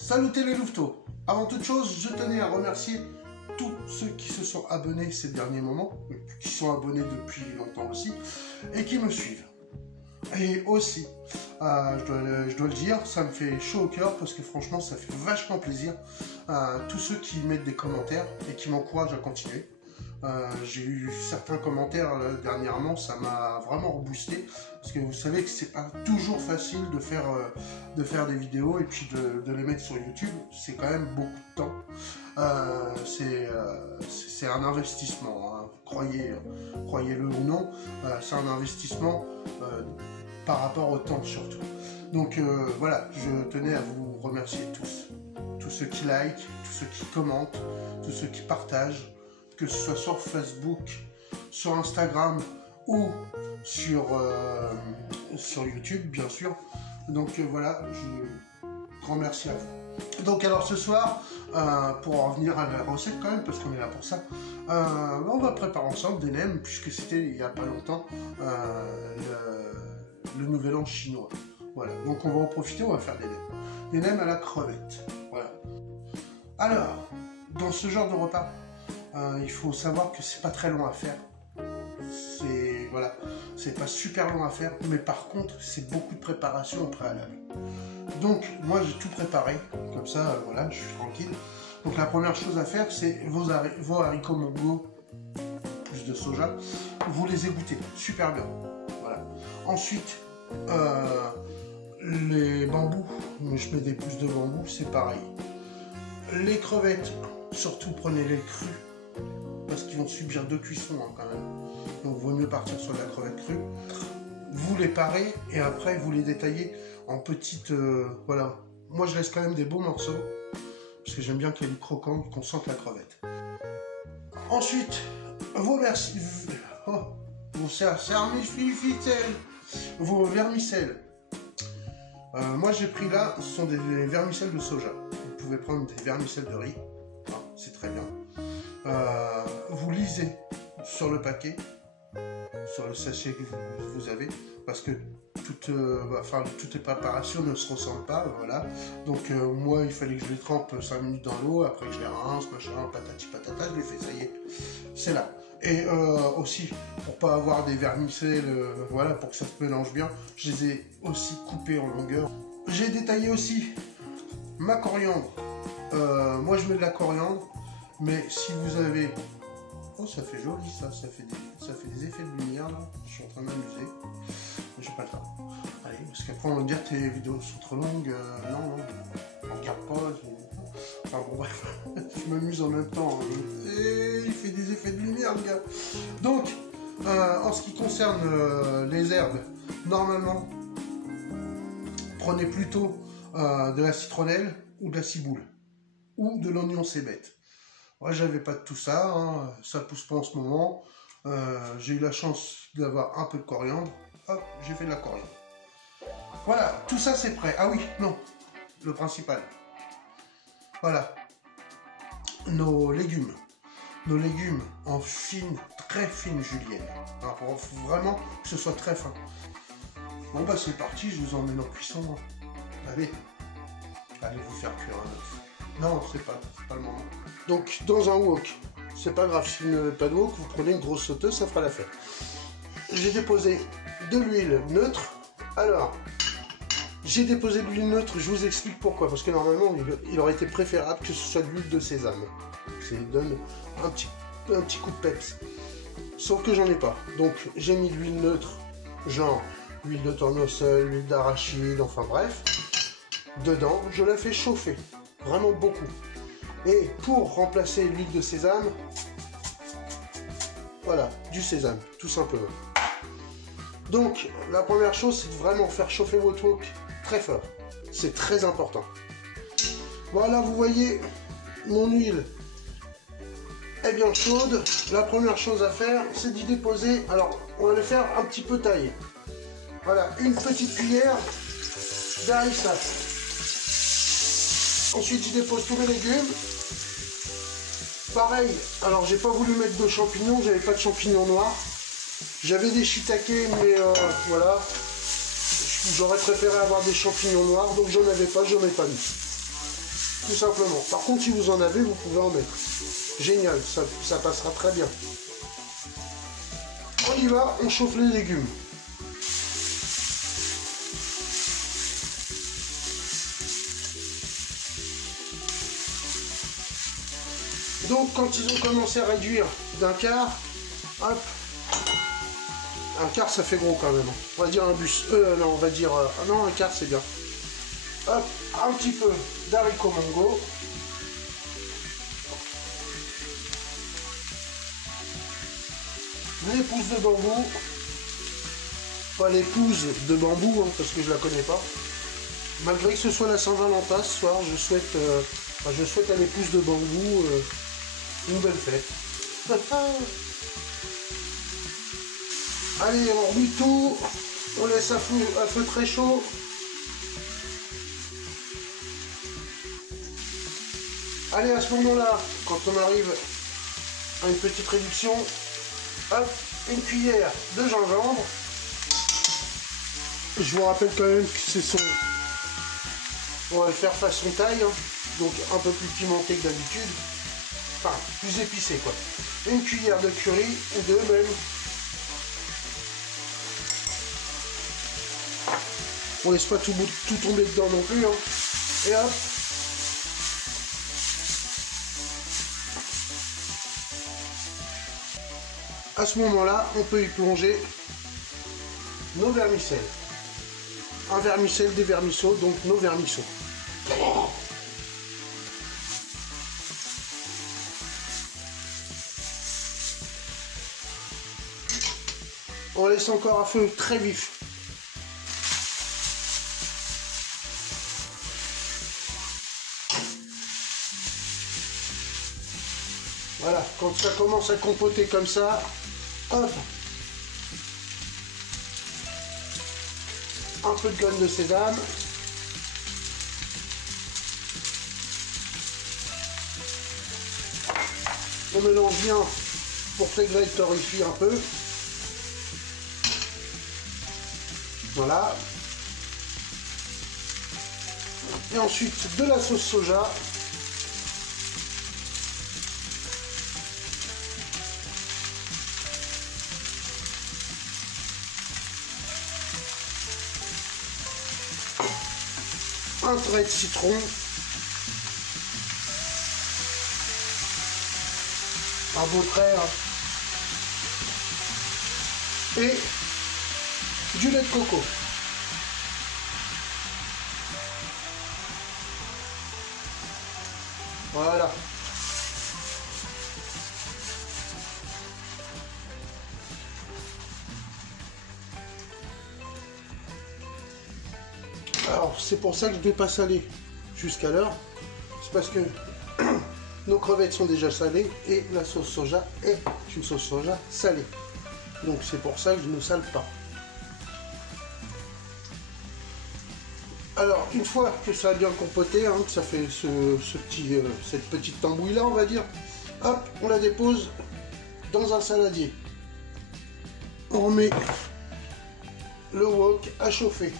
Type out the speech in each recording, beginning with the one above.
Salutez les louveteaux. Avant toute chose, je tenais à remercier tous ceux qui se sont abonnés ces derniers moments, qui sont abonnés depuis longtemps aussi, et qui me suivent. Et aussi, je dois le dire, ça me fait chaud au cœur parce que franchement, ça fait vachement plaisir. Tous ceux qui mettent des commentaires et qui m'encouragent à continuer. J'ai eu certains commentaires dernièrement, ça m'a vraiment reboosté parce que vous savez que c'est pas toujours facile de faire des vidéos et puis de les mettre sur YouTube, c'est quand même beaucoup de temps. C'est un investissement, hein. Croyez-le ou non, c'est un investissement par rapport au temps surtout. Donc voilà, je tenais à vous remercier tous ceux qui like, tous ceux qui commentent, tous ceux qui partagent, que ce soit sur Facebook, sur Instagram ou sur YouTube, bien sûr. Donc voilà, grand merci à vous. Donc alors ce soir, pour en revenir à la recette quand même, parce qu'on est là pour ça, on va préparer ensemble des nems, puisque c'était il n'y a pas longtemps le nouvel an chinois. Voilà, donc on va en profiter, on va faire des nems. Des nems à la crevette, voilà. Alors, dans ce genre de repas, il faut savoir que c'est pas très long à faire. C'est pas super long à faire, mais par contre c'est beaucoup de préparation au préalable. Donc moi j'ai tout préparé, comme ça voilà, je suis tranquille. Donc la première chose à faire, c'est vos haricots mongo plus de soja, vous les égouttez super bien. Voilà. Ensuite les bambous, je mets des pousses de bambou, c'est pareil. Les crevettes, surtout prenez-les crues, parce qu'ils vont subir 2 cuissons hein, quand même. Donc il vaut mieux partir sur de la crevette crue. Vous les parez et après vous les détaillez en petites... voilà. Moi je laisse quand même des beaux morceaux, parce que j'aime bien qu'il y ait du croquant, qu'on sente la crevette. Ensuite, vos vermicelles. Moi j'ai pris là, ce sont des vermicelles de soja. Vous pouvez prendre des vermicelles de riz, c'est très bien. Vous lisez sur le paquet, sur le sachet que vous avez, parce que toutes les préparations ne se ressemblent pas, voilà. Donc moi il fallait que je les trempe 5 minutes dans l'eau, après que je les rince, machin, patati patata, je les fais, ça y est, c'est là. Et aussi, pour pas avoir des vermicelles, voilà, pour que ça se mélange bien, je les ai aussi coupés en longueur. J'ai détaillé aussi ma coriandre. Moi je mets de la coriandre, mais si vous avez... Oh, ça fait joli ça fait des effets de lumière là, je suis en train de m'amuser, mais j'ai pas le temps. Allez, parce qu'après on va me dire que tes vidéos sont trop longues, non, on regarde pas, enfin bon bref, je m'amuse en même temps, et il fait des effets de lumière le gars. Donc, en ce qui concerne les herbes, normalement, prenez plutôt de la citronnelle ou de la ciboule, ou de l'oignon cébette. Moi, j'avais pas de tout ça, hein. Ça pousse pas en ce moment. J'ai eu la chance d'avoir un peu de coriandre. Hop, j'ai fait de la coriandre. Voilà, tout ça c'est prêt. Ah oui, non, le principal. Voilà, nos légumes. Nos légumes en fine, très fine julienne. Alors, pour vraiment que ce soit très fin. Bon bah c'est parti, je vous emmène en cuisson. Hein. Allez vous faire cuire un œuf. Non, c'est pas le moment. Donc, dans un wok, c'est pas grave, si vous n'avez pas de wok, vous prenez une grosse sauteuse, ça fera l'affaire. J'ai déposé de l'huile neutre. Alors, j'ai déposé de l'huile neutre, je vous explique pourquoi. Parce que normalement, il aurait été préférable que ce soit de l'huile de sésame. Ça donne un petit coup de peps. Sauf que j'en ai pas. Donc, j'ai mis de l'huile neutre, genre l'huile de tournesol, l'huile d'arachide, enfin bref. Dedans, je la fais chauffer. Vraiment beaucoup. Et pour remplacer l'huile de sésame, voilà, du sésame, tout simplement. Donc, la première chose, c'est de vraiment faire chauffer votre wok très fort. C'est très important. Voilà, vous voyez, mon huile est bien chaude. La première chose à faire, c'est d'y déposer. Alors, on va le faire un petit peu tailler. Voilà, une petite cuillère d'harissa. Ensuite, j'y dépose tous mes légumes. Pareil, alors j'ai pas voulu mettre de champignons, j'avais pas de champignons noirs. J'avais des shiitake, mais voilà. J'aurais préféré avoir des champignons noirs, donc j'en avais pas, j'en ai pas mis. tout simplement. Par contre, si vous en avez, vous pouvez en mettre. Génial, ça passera très bien. On y va, on chauffe les légumes. Donc quand ils ont commencé à réduire d'un quart, hop, un quart ça fait gros quand même. On va dire un bus, non on va dire, non un quart c'est bien. Hop, un petit peu d'haricots mongo. L'épouse de bambou. Pas l'épouse de bambou, hein, parce que je la connais pas. Malgré que ce soit la Saint-Valentin ce soir, je souhaite à l'épouse de bambou une belle fête. Allez, on remue tout, on laisse à feu très chaud. Allez, à ce moment-là, quand on arrive à une petite réduction, hop, une cuillère de gingembre. Je vous rappelle quand même que c'est son... On va le faire façon taille, hein, donc un peu plus pimenté que d'habitude. Enfin, plus épicé quoi. Une cuillère de curry, ou deux même. On laisse pas tout tomber dedans non plus. Hein. Et hop. À ce moment-là, on peut y plonger nos vermicelles. Un vermicelle, des vermisseaux, donc nos vermisseaux. On laisse encore à feu très vif. Voilà, quand ça commence à compoter comme ça, hop, un peu de graines de sésame. On mélange bien pour que les graines torréfient un peu. Voilà. Et ensuite de la sauce soja. Un trait de citron. Un beau trait. Hein. Et du lait de coco. Voilà. Alors, c'est pour ça que je ne vais pas saler jusqu'à l'heure. C'est parce que nos crevettes sont déjà salées et la sauce soja est une sauce soja salée. Donc c'est pour ça que je ne sale pas. Alors, une fois que ça a bien compoté, hein, que ça fait cette petite tambouille là, on va dire, hop, on la dépose dans un saladier. On remet le wok à chauffer.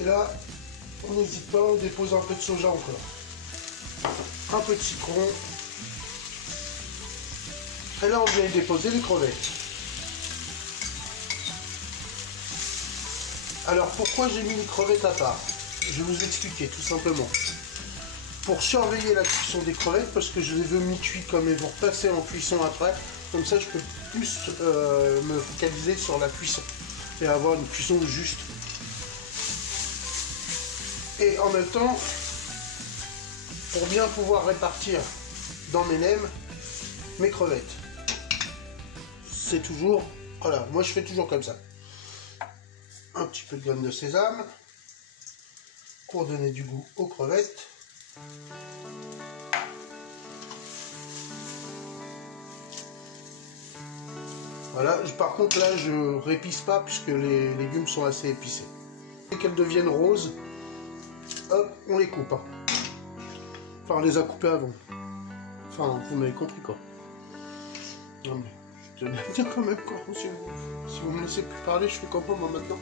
Et là, on n'hésite pas, on dépose un peu de soja encore. Un peu de citron. Et là, on vient y déposer les crevettes. Alors, pourquoi j'ai mis les crevettes à part? Je vais vous expliquer, tout simplement. Pour surveiller la cuisson des crevettes, parce que je les veux mi-cuits comme elles vont repasser en cuisson après. Comme ça, je peux plus me focaliser sur la cuisson. Et avoir une cuisson juste. Et en même temps, pour bien pouvoir répartir dans mes nems mes crevettes. C'est toujours, voilà, moi je fais toujours comme ça. Un petit peu de graines de sésame pour donner du goût aux crevettes. Voilà, par contre là je réépice pas puisque les légumes sont assez épicés. Dès qu'elles deviennent roses, hop, on les coupe. Hein. Enfin, on les a coupés avant. Enfin, vous m'avez compris quoi. Non mais, je tenais à dire quand même quoi. Si vous me laissez plus parler, je fais comment moi maintenant?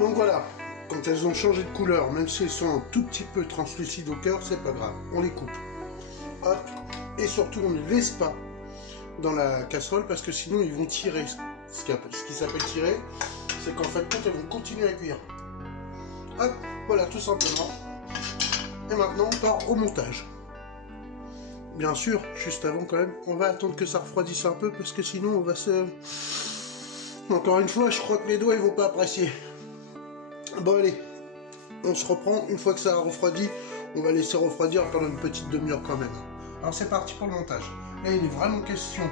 Donc voilà, quand elles ont changé de couleur, même si elles sont un tout petit peu translucides au cœur, c'est pas grave, on les coupe. Hop, et surtout on ne les laisse pas dans la casserole parce que sinon ils vont tirer. Ce qui s'appelle tirer, c'est qu'en fait elles vont continuer à cuire. Hop, voilà, tout simplement. Et maintenant on part au montage. Bien sûr, juste avant quand même, on va attendre que ça refroidisse un peu parce que sinon on va se... Encore une fois, je crois que mes doigts ils vont pas apprécier. Bon allez, on se reprend une fois que ça a refroidi. On va laisser refroidir pendant une petite demi-heure quand même. Alors c'est parti pour le montage. Là il est vraiment question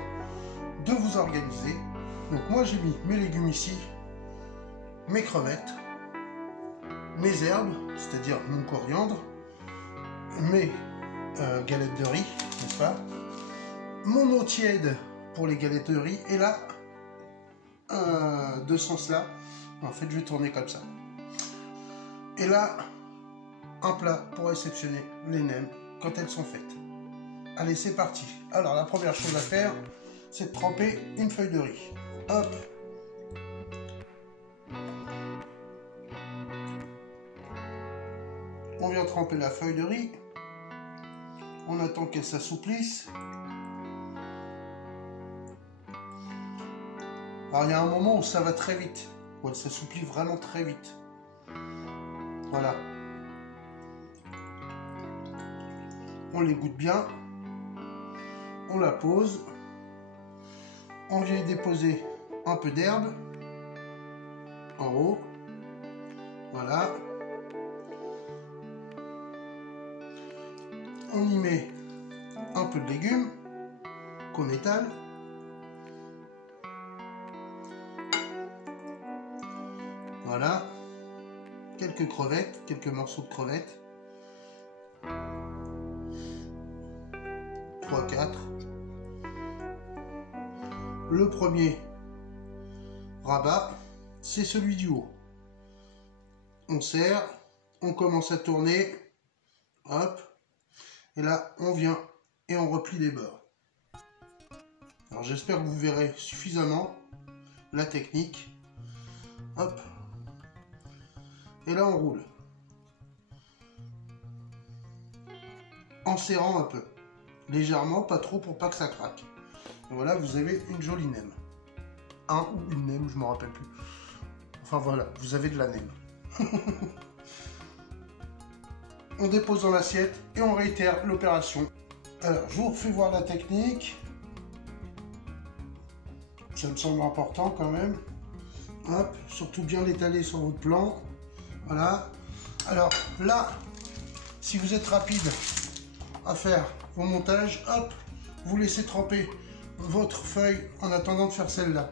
de vous organiser. Donc moi j'ai mis mes légumes ici, mes crevettes, mes herbes, c'est-à-dire mon coriandre, mes galettes de riz, n'est-ce pas? Mon eau tiède pour les galettes de riz. Et là, de ce sens-là, en fait je vais tourner comme ça. Et là, un plat pour réceptionner les nems quand elles sont faites. Allez, c'est parti. Alors, la première chose à faire, c'est de tremper une feuille de riz. Hop. On vient tremper la feuille de riz. On attend qu'elle s'assouplisse. Alors, il y a un moment où ça va très vite, où elle s'assouplit vraiment très vite. Voilà. On l'égoutte bien. On la pose. On vient y déposer un peu d'herbe en haut. Voilà. On y met un peu de légumes qu'on étale. Voilà. Quelques crevettes, quelques morceaux de crevettes. 3-4. Le premier rabat, c'est celui du haut. On serre, on commence à tourner, hop, et là on vient et on replie les bords. Alors j'espère que vous verrez suffisamment la technique. Hop, et là on roule. En serrant un peu, légèrement, pas trop pour pas que ça craque. Et voilà, vous avez une jolie nem. Un ou une nem, je ne me rappelle plus. Enfin voilà, vous avez de la nem. On dépose dans l'assiette et on réitère l'opération. Alors, je vous refais voir la technique. Ça me semble important quand même. Hop, surtout bien l'étaler sur votre plan. Voilà. Alors là, si vous êtes rapide à faire vos montages, hop, vous laissez tremper votre feuille en attendant de faire celle-là.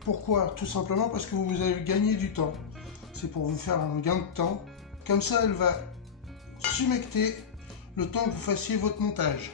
Pourquoi? Tout simplement parce que vous avez gagné du temps. C'est pour vous faire un gain de temps. Comme ça, elle va s'humecter le temps que vous fassiez votre montage.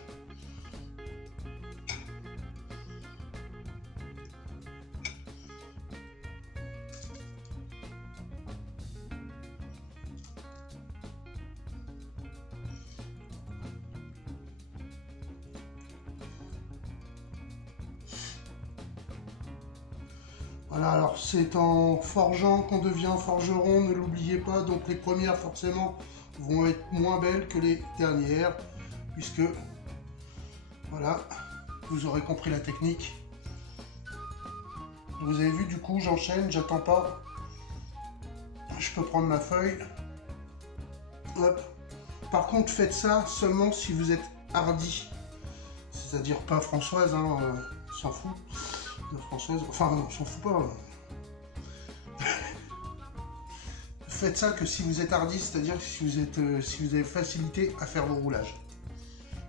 Voilà, alors c'est en forgeant qu'on devient forgeron, ne l'oubliez pas. Donc les premières forcément vont être moins belles que les dernières, puisque voilà, vous aurez compris la technique. Vous avez vu, du coup j'enchaîne, j'attends pas. Je peux prendre ma feuille. Hop. Par contre faites ça seulement si vous êtes hardi. C'est-à-dire pas Françoise, hein, on s'en fout. Françoise, enfin non, on s'en fout pas. Faites ça que si vous êtes hardi, c'est-à-dire si vous avez facilité à faire vos roulages.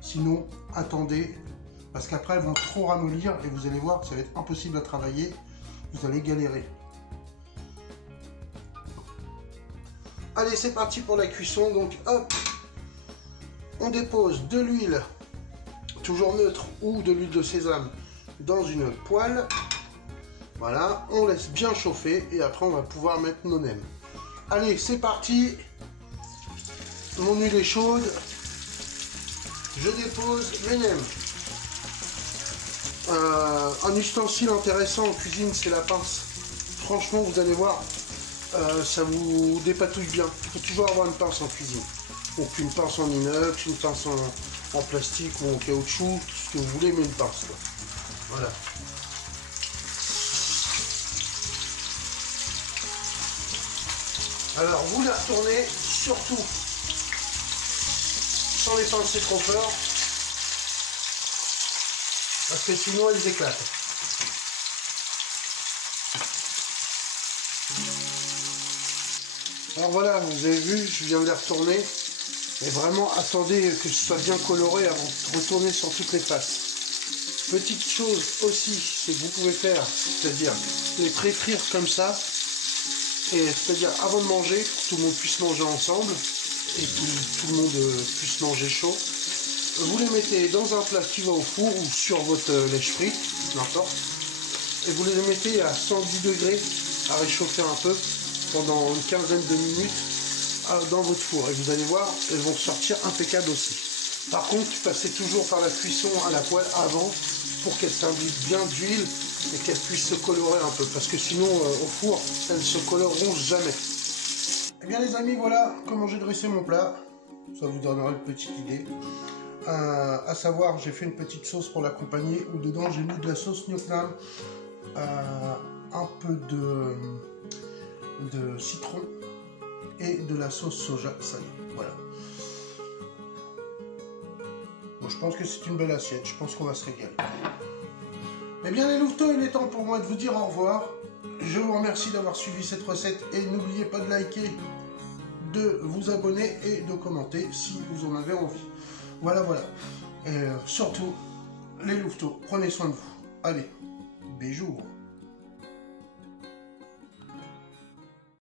Sinon, attendez, parce qu'après elles vont trop ramollir et vous allez voir que ça va être impossible à travailler. Vous allez galérer. Allez, c'est parti pour la cuisson. Donc hop, on dépose de l'huile, toujours neutre, ou de l'huile de sésame dans une poêle. Voilà, on laisse bien chauffer et après on va pouvoir mettre nos nems. Allez, c'est parti. Mon huile est chaude. Je dépose mes nems. Un ustensile intéressant en cuisine, c'est la pince. Franchement, vous allez voir, ça vous dépatouille bien. Il faut toujours avoir une pince en cuisine. Donc une pince en inox, une pince en plastique ou en caoutchouc, tout ce que vous voulez, mais une pince, quoi. Voilà. Alors vous la retournez surtout sans les pincer trop fort, parce que sinon elles éclatent. Alors voilà, vous avez vu, je viens de les retourner. Et vraiment, attendez que ce soit bien coloré avant de retourner sur toutes les faces. Petite chose aussi, c'est que vous pouvez faire, c'est-à-dire les pré-frire comme ça, et c'est-à-dire avant de manger, pour que tout le monde puisse manger ensemble, et que tout le monde puisse manger chaud. Vous les mettez dans un plat qui va au four ou sur votre lèche-frite, n'importe, et vous les mettez à 110 degrés à réchauffer un peu pendant une quinzaine de minutes dans votre four, et vous allez voir, elles vont sortir impeccables aussi. Par contre, passez toujours par la cuisson à la poêle avant pour qu'elles s'imbibe bien d'huile et qu'elles puissent se colorer un peu, parce que sinon au four elles ne se coloreront jamais. Et bien les amis, voilà comment j'ai dressé mon plat, ça vous donnera une petite idée. À savoir, j'ai fait une petite sauce pour l'accompagner où dedans j'ai mis de la sauce Gnocchi, un peu de citron et de la sauce soja salée. Voilà. Bon, je pense que c'est une belle assiette, je pense qu'on va se régaler. Eh bien les louveteaux, il est temps pour moi de vous dire au revoir. Je vous remercie d'avoir suivi cette recette et n'oubliez pas de liker, de vous abonner et de commenter si vous en avez envie. Voilà, voilà. Et surtout, les louveteaux, prenez soin de vous. Allez, bisous.